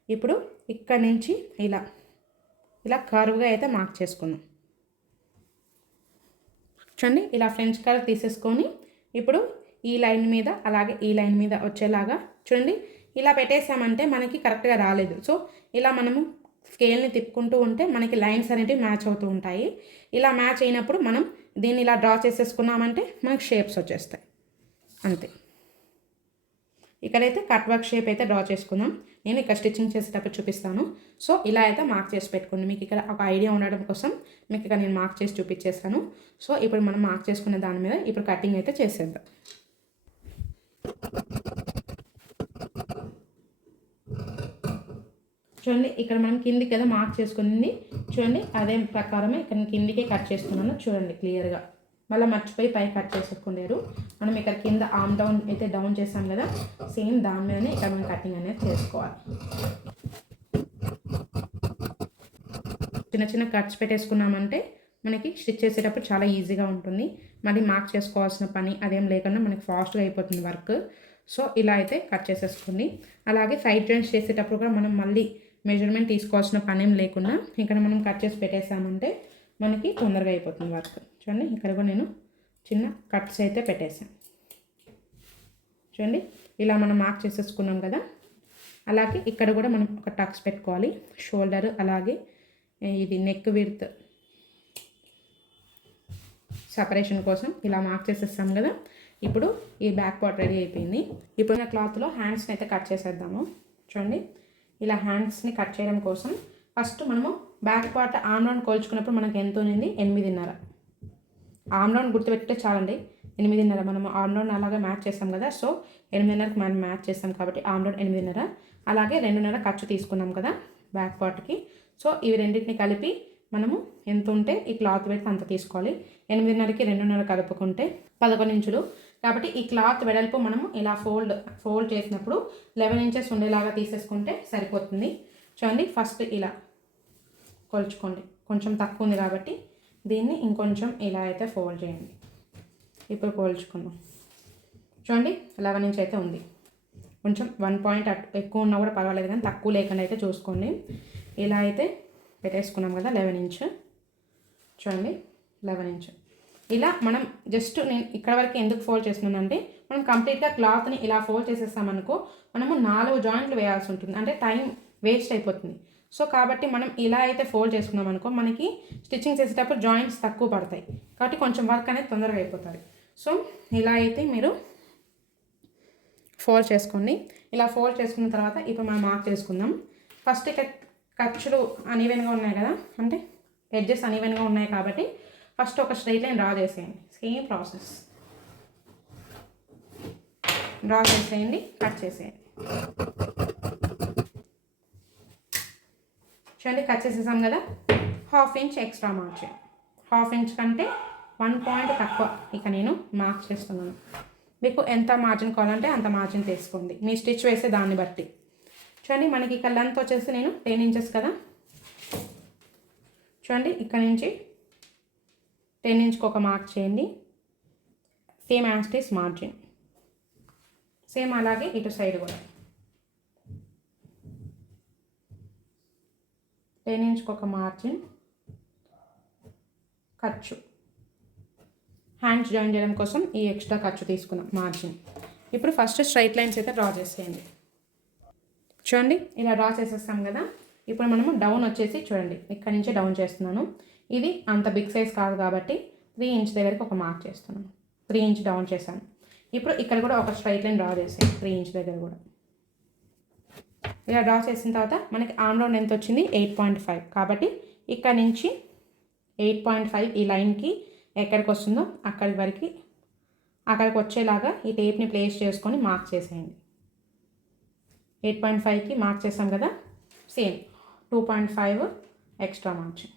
ఇప్పుడు ఇక్కడ నుంచి ఇలా ఇలా కర్వ్గా అయితే మార్క్ చేసుకుందాం. చూడండి ఇలా ఫ్రెంచ్ కర్వ్ తీసేసుకొని ఇప్పుడు ఈ లైన్ మీద అలాగే ఈ లైన్ మీద వచ్చేలాగా చూడండి ఇలా పెట్టేసామంటే మనకి కరెక్ట్గా రాలేదు. సో ఇలా మనము స్కేల్ని తిప్పుకుంటూ ఉంటే మనకి లైన్స్ అనేటివి మ్యాచ్ అవుతూ ఉంటాయి. ఇలా మ్యాచ్ అయినప్పుడు మనం దీన్ని ఇలా డ్రా చేసేసుకున్నామంటే మనకి షేప్స్ వచ్చేస్తాయి. అంతే. ఇక్కడైతే కట్ వర్క్ షేప్ అయితే డ్రా చేసుకుందాం. నేను ఇక్కడ స్టిచ్చింగ్ చేసేటప్పుడు చూపిస్తాను. సో ఇలా అయితే మార్క్ చేసి పెట్టుకోండి. మీకు ఇక్కడ ఒక ఐడియా ఉండడం కోసం మీకు ఇక్కడ నేను మార్క్ చేసి చూపించేస్తాను. సో ఇప్పుడు మనం మార్క్ చేసుకున్న దాని మీద ఇప్పుడు కటింగ్ అయితే చేసేద్దాం. చూడండి ఇక్కడ మనం కిందికి కదా మార్క్ చేసుకుంది చూడండి అదే ప్రకారమే ఇక్కడ కిందికి కట్ చేస్తున్నాను. చూడండి క్లియర్గా మళ్ళీ మర్చిపోయి పై కట్ చేసుకోలేరు మనం ఇక్కడ కింద ఆమ్ డౌన్ అయితే డౌన్ చేసాం కదా సేమ్ దాని మీదనే ఇక్కడ మనం కటింగ్ అనేది చేసుకోవాలి. చిన్న చిన్న కట్స్ పెట్టేసుకున్నామంటే మనకి స్టిచ్ చేసేటప్పుడు చాలా ఈజీగా ఉంటుంది. మళ్ళీ మార్క్ చేసుకోవాల్సిన పని అదేం లేకుండా మనకి ఫాస్ట్గా అయిపోతుంది వర్క్ సో ఇలా అయితే కట్ చేసేసుకుంది అలాగే సైడ్ జాయింట్స్ చేసేటప్పుడు కూడా మనం మళ్ళీ మెజర్మెంట్ తీసుకోవాల్సిన పని ఏం లేకుండా ఇక్కడ మనం కట్ చేసి పెట్టేసామంటే మనకి తొందరగా అయిపోతుంది వర్క్ చూడండి ఇక్కడ కూడా నేను చిన్న కట్స్ అయితే పెట్టేసాను చూడండి ఇలా మనం మార్క్ చేసేసుకున్నాం కదా. అలాగే ఇక్కడ కూడా మనం ఒక టక్స్ పెట్టుకోవాలి. షోల్డర్ అలాగే ఇది నెక్ విడ్త్ సపరేషన్ కోసం ఇలా మార్క్ చేసేస్తాం కదా. ఇప్పుడు ఈ బ్యాక్ పార్ట్ రెడీ అయిపోయింది. ఇప్పుడు నా క్లాత్లో హ్యాండ్స్ని అయితే కట్ చేసేద్దాము. చూడండి ఇలా హ్యాండ్స్ని కట్ చేయడం కోసం ఫస్ట్ మనము బ్యాక్ పార్ట్ ఆన్ రౌండ్ కోల్చుకున్నప్పుడు మనకి ఎంత ఉంది ఎనిమిదిన్నర. ఆమ్ గుర్తుపెట్టే చాలండి. ఎనిమిదిన్నర మనం ఆమ్ అలాగే మ్యాచ్ చేస్తాం కదా సో ఎనిమిదిన్నరకు మనం మ్యాచ్ చేస్తాం కాబట్టి ఆమ్ ఎనిమిదిన్నర అలాగే రెండున్నర ఖర్చు తీసుకున్నాం కదా బ్యాక్ పార్ట్కి. సో ఇవి రెండింటిని కలిపి మనము ఎంత ఉంటే ఈ క్లాత్ వెడల్పు అంత తీసుకోవాలి. ఎనిమిదిన్నరకి రెండున్నర కలుపుకుంటే పదకొండు ఇంచులు. కాబట్టి ఈ క్లాత్ వెడల్పు మనము ఇలా ఫోల్డ్ ఫోల్డ్ చేసినప్పుడు లెవెన్ ఇంచెస్ ఉండేలాగా తీసేసుకుంటే సరిపోతుంది. చూడండి ఫస్ట్ ఇలా కొలుచుకోండి. కొంచెం తక్కువ ఉంది కాబట్టి దీన్ని ఇంకొంచెం ఇలా అయితే ఫోల్డ్ చేయండి. ఇప్పుడు పోల్చుకుందాం. చూడండి లెవెన్ ఇంచ్ అయితే ఉంది. కొంచెం వన్ పాయింట్ ఎక్కువ ఉన్నా కూడా పర్వాలేదు కానీ తక్కువ లేకుండా అయితే చూసుకోండి. ఇలా అయితే పెట్టేసుకున్నాం కదా లెవెన్ ఇంచ్. చూడండి లెవెన్ ఇంచ్. ఇలా మనం జస్ట్ నేను ఇక్కడ వరకు ఎందుకు ఫోల్డ్ చేస్తున్నానంటే మనం కంప్లీట్గా క్లాత్ని ఇలా ఫోల్డ్ చేసేస్తామనుకో మనము నాలుగు జాయింట్లు వేయాల్సి ఉంటుంది. అంటే టైం వేస్ట్ అయిపోతుంది. సో కాబట్టి మనం ఇలా అయితే ఫోల్డ్ చేసుకున్నాం అనుకో మనకి స్టిచ్చింగ్ చేసేటప్పుడు జాయింట్స్ తక్కువ పడతాయి. కాబట్టి కొంచెం వర్క్ అనేది తొందరగా అయిపోతుంది. సో ఇలా అయితే మీరు ఫోల్డ్ చేసుకోండి. ఇలా ఫోల్డ్ చేసుకున్న తర్వాత ఇప్పుడు మనం మార్క్ చేసుకుందాం. ఫస్ట్ ఖర్చులు అనీవెన్గా ఉన్నాయి కదా? అంటే ఎడ్జెస్ అనీవెన్గా ఉన్నాయి కాబట్టి ఫస్ట్ ఒక స్ట్రైట్ లైన్ డ్రా చేసేయండి. సేమ్ ప్రాసెస్ డ్రా చేసేయండి కట్ చేసేయండి. చూడండి కట్ చేసేసాం కదా? Half inch extra margin half inch కంటే వన్ పాయింట్ తక్కువ. ఇక నేను మార్క్ చేస్తున్నాను. మీకు ఎంత మార్జిన్ కావాలంటే అంత మార్జిన్ తీసుకోండి. మీ స్టిచ్ వేసే దాన్ని బట్టి. చూడండి మనకి ఇక్కడ లెంత్ వచ్చేసి నేను టెన్ ఇంచెస్ కదా? చూడండి ఇక్కడ నుంచి టెన్ ఇంచ్కి ఒక మార్క్ చేయండి. సేమ్ యాస్టీస్ మార్జిన్ సేమ్ అలాగే ఇటు సైడ్ కూడా. టెన్ ఇంచ్కి ఒక మార్జిన్. ఖర్చు. హ్యాండ్స్ జాయిన్ చేయడం కోసం ఈ ఎక్స్ట్రా ఖర్చు తీసుకున్నాం మార్జిన్. ఇప్పుడు ఫస్ట్ స్ట్రైట్ లైన్స్ అయితే డ్రా చేసేయండి. చూడండి ఇలా డ్రా చేసేస్తాం కదా. ఇప్పుడు మనము డౌన్ వచ్చేసి చూడండి ఇక్కడ నుంచి డౌన్ చేస్తున్నాను. ఇది అంత బిగ్ సైజ్ కాదు కాబట్టి త్రీ ఇంచ్ దగ్గరికి ఒక మార్క్ చేస్తున్నాను. త్రీ ఇంచ్ డౌన్ చేశాను. ఇప్పుడు ఇక్కడ కూడా ఒక స్ట్రైట్ లైన్ డ్రా చేసాను త్రీ ఇంచ్ దగ్గర కూడా. ఇలా డ్రా చేసిన తర్వాత మనకి ఆన్ రౌండ్ ఎంత వచ్చింది? Eight point five. కాబట్టి ఇక్కడ నుంచి ఎయిట్ పాయింట్ ఫైవ్ ఈ లైన్కి ఎక్కడికి వస్తుందో అక్కడి వరకు అక్కడికి వచ్చేలాగా ఈ టేప్ని ప్లేస్ చేసుకొని మార్క్ చేసేయండి. ఎయిట్ పాయింట్ ఫైవ్కి మార్క్ చేసాం కదా? Same. Two point five extra margin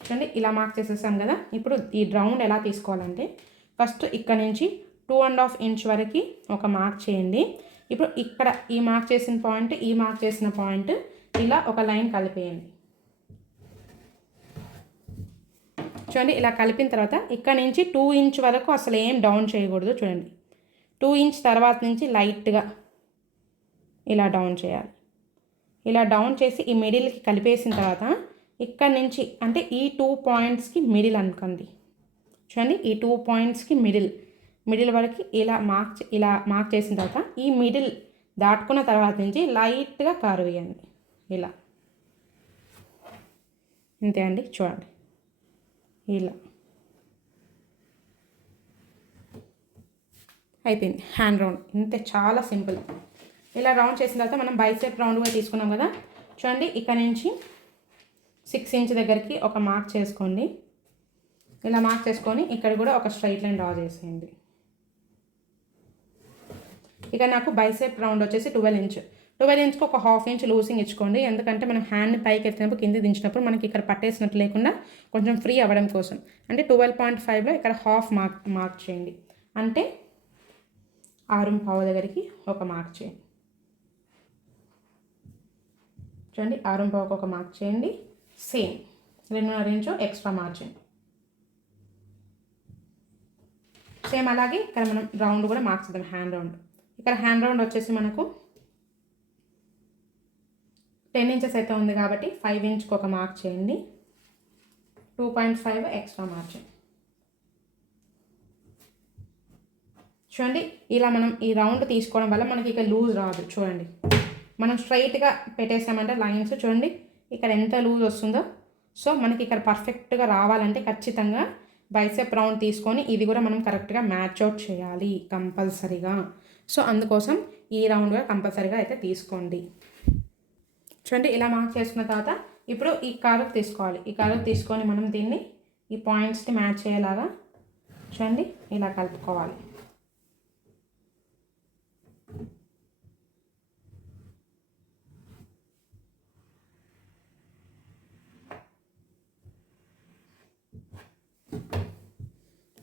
చూడండి ఇలా మార్క్ చేసేసాం కదా? ఇప్పుడు ఈ రౌండ్ ఎలా తీసుకోవాలంటే ఫస్ట్ ఇక్కడ నుంచి టూ అండ్ హాఫ్ ఇంచ్ వరకు ఒక మార్క్ చేయండి. ఇప్పుడు ఇక్కడ ఈ మార్క్ చేసిన పాయింట్ ఈ మార్క్ చేసిన పాయింట్ ఇలా ఒక లైన్ కలిపేయండి. చూడండి ఇలా కలిపిన తర్వాత ఇక్కడ నుంచి టూ ఇంచ్ వరకు అసలు ఏం డౌన్ చేయకూడదు చూడండి. టూ ఇంచ్ తర్వాత నుంచి లైట్గా ఇలా డౌన్ చేయాలి. ఇలా డౌన్ చేసి ఈ మిడిల్కి కలిపేసిన తర్వాత ఇక్కడ నుంచి అంటే ఈ టూ పాయింట్స్కి మిడిల్ అనుకోండి. చూడండి ఈ టూ పాయింట్స్కి మిడిల్. మిడిల్ వరకు ఇలా మార్క్ ఇలా మార్క్ చేసిన తర్వాత ఈ మిడిల్ దాటుకున్న తర్వాత నుంచి లైట్గా కారు వేయండి. ఇలా. ఇంతే అండి చూడండి. ఇలా. అయిపోయింది. Hand round. ఇంతే చాలా సింపుల్. ఇలా రౌండ్ చేసిన తర్వాత మనం బైసెప్ రౌండ్ కూడా తీసుకున్నాం కదా. చూడండి ఇక్కడ నుంచి సిక్స్ ఇంచ్ దగ్గరికి ఒక మార్క్ చేసుకోండి. ఇలా మార్క్ చేసుకొని ఇక్కడ కూడా ఒక స్ట్రైట్ లైన్ డ్రా చేసేయండి. ఇక నాకు బైసెప్ రౌండ్ వచ్చేసి ట్వెల్వ్ ఇంచ్ ట్వెల్వ్ ఇంచ్కి ఒక హాఫ్ ఇంచ్ లూసింగ్ ఇచ్చుకోండి. ఎందుకంటే మనం హ్యాండ్ని పైకి ఎత్తినప్పుడు కింద దించినప్పుడు మనకి ఇక్కడ పట్టేసినట్టు లేకుండా కొంచెం ఫ్రీ అవ్వడం కోసం. అంటే ట్వెల్వ్ పాయింట్ ఫైవ్లో ఇక్కడ హాఫ్ మార్క్ మార్క్ చేయండి. అంటే ఆరు పావు దగ్గరికి ఒక మార్క్ చేయండి. చూడండి ఆరు పావుకి ఒక మార్క్ చేయండి. సేమ్ రెండున్నర ఇంచు ఎక్స్ట్రా మార్జిన్ సేమ్ అలాగే ఇక్కడ మనం రౌండ్ కూడా మార్క్స్ ఇద్దాం హ్యాండ్ రౌండ్ ఇక్కడ హ్యాండ్ రౌండ్ వచ్చేసి మనకు టెన్ ఇంచెస్ అయితే ఉంది కాబట్టి ఫైవ్ ఇంచ్కి ఒక మార్క్ చేయండి. Two point five extra margin చూడండి ఇలా మనం ఈ రౌండ్ తీసుకోవడం వల్ల మనకి ఇక లూజ్ రాదు. చూడండి మనం స్ట్రైట్గా పెట్టేసామంటే లైన్స్ చూడండి ఇక్కడ ఎంత లూజ్ వస్తుందో. సో మనకి ఇక్కడ పర్ఫెక్ట్గా రావాలంటే ఖచ్చితంగా బైసెప్ రౌండ్ తీసుకొని ఇది కూడా మనం కరెక్ట్గా మ్యాచ్ అవుట్ చేయాలి కంపల్సరీగా. సో అందుకోసం ఈ రౌండ్ కంపల్సరీగా అయితే తీసుకోండి. చూడండి ఇలా మార్క్ చేసుకున్న తర్వాత ఇప్పుడు ఈ కారు తీసుకోవాలి. ఈ కారు తీసుకొని మనం దీన్ని ఈ పాయింట్స్ని మ్యాచ్ అయ్యేలాగా చూడండి ఇలా కలుపుకోవాలి.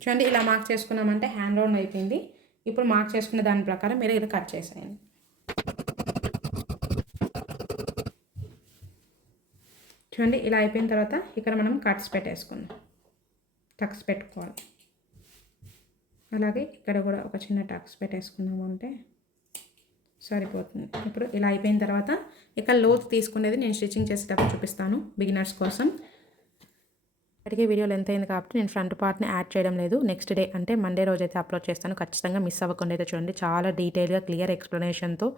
చూడండి ఇలా మార్క్ చేసుకున్నామంటే హ్యాండ్ రౌండ్ అయిపోయింది. ఇప్పుడు మార్క్ చేసుకున్న దాని ప్రకారం మీరు ఇది కట్ చేసేయండి. చూడండి ఇలా అయిపోయిన తర్వాత ఇక్కడ మనం కట్స్ పెట్టేసుకుందాం. టక్స్ పెట్టుకోవాలి. అలాగే ఇక్కడ కూడా ఒక చిన్న టక్స్ పెట్టేసుకున్నాము అంటే సరిపోతుంది. ఇప్పుడు ఇలా అయిపోయిన తర్వాత ఇక్కడ లోతు తీసుకునేది నేను స్టిచ్చింగ్ చేసేటప్పుడు చూపిస్తాను బిగినర్స్ కోసం. ఇప్పటికే వీడియో లెంత్ అయింది కాబట్టి నేను ఫ్రంట్ పార్ట్ని యాడ్ చేయడం లేదు. నెక్స్ట్ డే అంటే మండే రోజు అయితే అప్లోడ్ చేస్తాను. ఖచ్చితంగా మిస్ అవ్వకుండా అయితే చూడండి. చాలా డీటెయిల్గా క్లియర్ ఎక్స్ప్లెనేషన్తో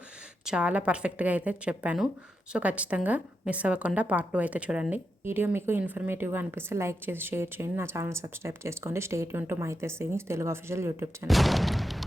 చాలా పర్ఫెక్ట్గా అయితే చెప్పాను. సో ఖచ్చితంగా మిస్ అవ్వకుండా పార్ట్ టూ అయితే చూడండి. వీడియో మీకు ఇన్ఫర్మేటివ్గా అనిపిస్తే లైక్ చేసి షేర్ చేయండి. నా ఛానల్ సబ్స్క్రైబ్ చేసుకోండి. స్టేట్ యూన్ to Meitei savings Telugu official YouTube channel